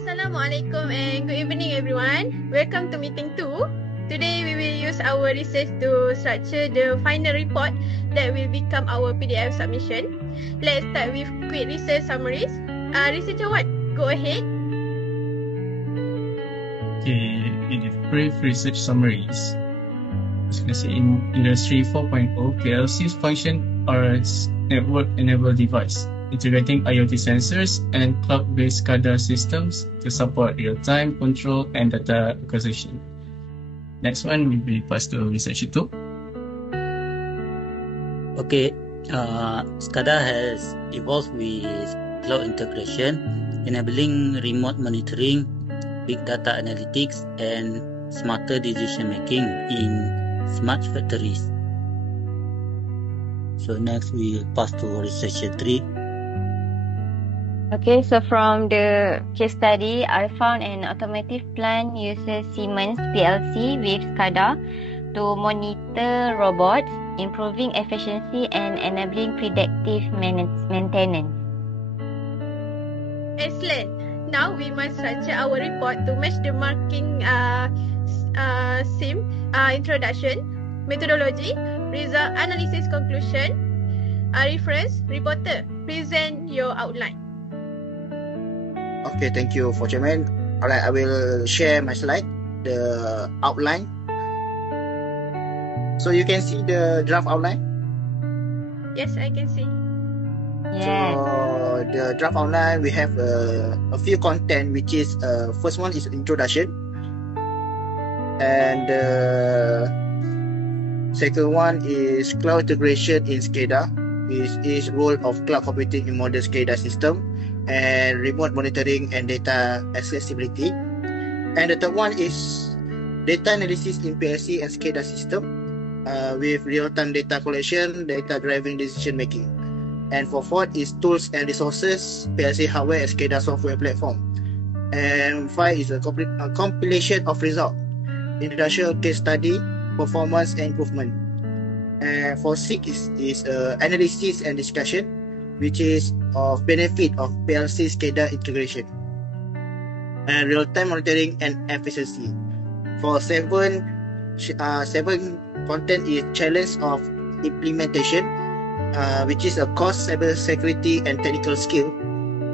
Assalamualaikum and good evening everyone. Welcome to meeting 2. Today we will use our research to structure the final report that will become our PDF submission. Let's start with quick research summaries. Researcher 1, go ahead. Okay, in the brief research summaries, as you can see in Industry 4.0, PLCs function as network-enabled device, integrating IoT sensors and cloud-based SCADA systems to support real-time control and data acquisition. Next one will be passed to researcher 2. Okay, SCADA has evolved with cloud integration, enabling remote monitoring, big data analytics, and smarter decision-making in smart factories. So next we pass to researcher 3. Okay, so from the case study, I found an automotive plant uses Siemens PLC with SCADA to monitor robots, improving efficiency and enabling predictive maintenance. Excellent. Now we must structure our report to match the marking introduction, methodology, result analysis conclusion, reference, reporter. Present your outline. Okay, thank you for Chairman. Alright, I will share my slide, the outline. So you can see the draft outline? Yes, I can see. Yes. So the draft outline, we have a few content, which is first one is introduction, and second one is cloud integration in SCADA, which is role of cloud computing in modern SCADA system, and remote monitoring and data accessibility. And the third one is data analysis in PLC and SCADA system with real-time data collection, data driving decision making. And for fourth is tools and resources, PLC hardware and SCADA software platform. And 5 is a compilation of result, introduction case study, performance and improvement. And for 6 is analysis and discussion, which is of benefit of PLC SCADA integration, and real-time monitoring and efficiency. For 7 content is challenge of implementation, which is a cost, cyber security and technical skill.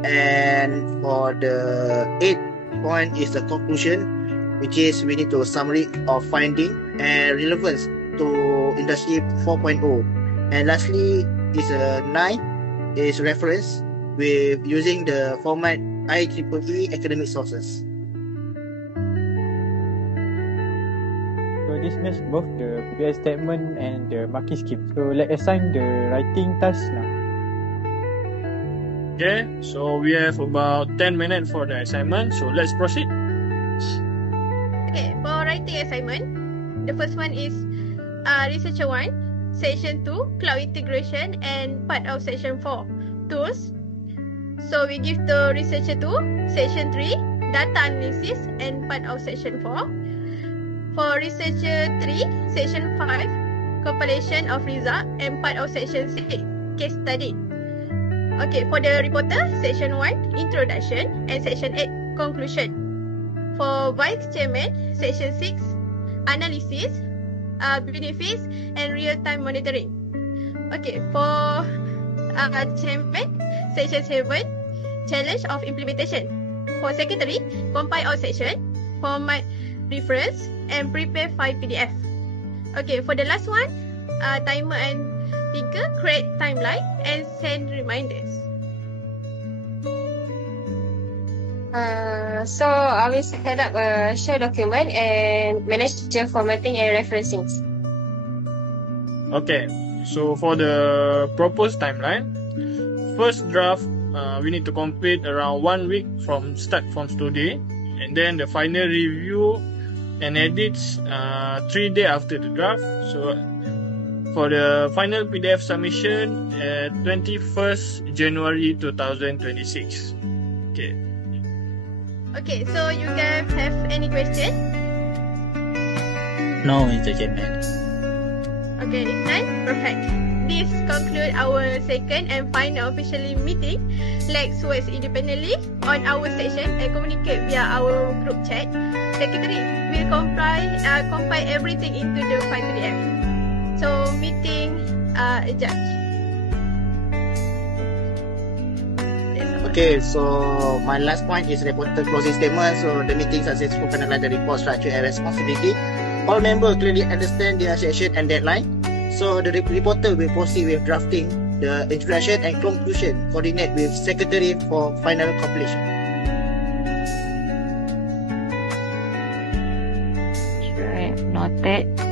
And for the 8th point is the conclusion, which is we need to summary of finding and relevance to industry 4.0. And lastly is 9 is reference with using the format IEEE academic sources. So this matches both the PDF statement and the marking scheme. So let's assign the writing task now. Okay, so we have about 10 minutes for the assignment. So let's proceed. Okay, for writing assignment, the first one is researcher 1. Section 2, cloud integration, and part of section 4, tools. So we give to researcher 2, section 3, data analysis, and part of section 4. For researcher 3, section 5, compilation of result, and part of section 6, case study. Okay, for the reporter, section 1, introduction, and section 8, conclusion. For vice chairman, section 6, analysis, benefits and real-time monitoring. Okay, for chairman, section 7, challenge of implementation. For secretary, compile all section, format reference, and prepare 5 PDF. Okay, for the last one, timer and ticker, create timeline and send reminders. So I will set up a share document and manage the formatting and referencing. Okay, so for the proposed timeline, first draft we need to complete around 1 week from today, and then the final review and edits 3 days after the draft. So for the final PDF submission 21st January 2026. Okay. Okay, so you guys have any question? No, Mr. Chairman. Okay, none? Perfect. this conclude our second and final officially meeting. Let's work independently on our section and communicate via our group chat. Secretary will compile everything into the file PDF. So meeting adjourned. Okay, so my last point is reporter closing statement. So the meeting successfully finalized the report structure and responsibility. All members clearly understand their session and deadline. So the reporter will proceed with drafting the introduction and conclusion, coordinate with secretary for final completion. Sure, noted.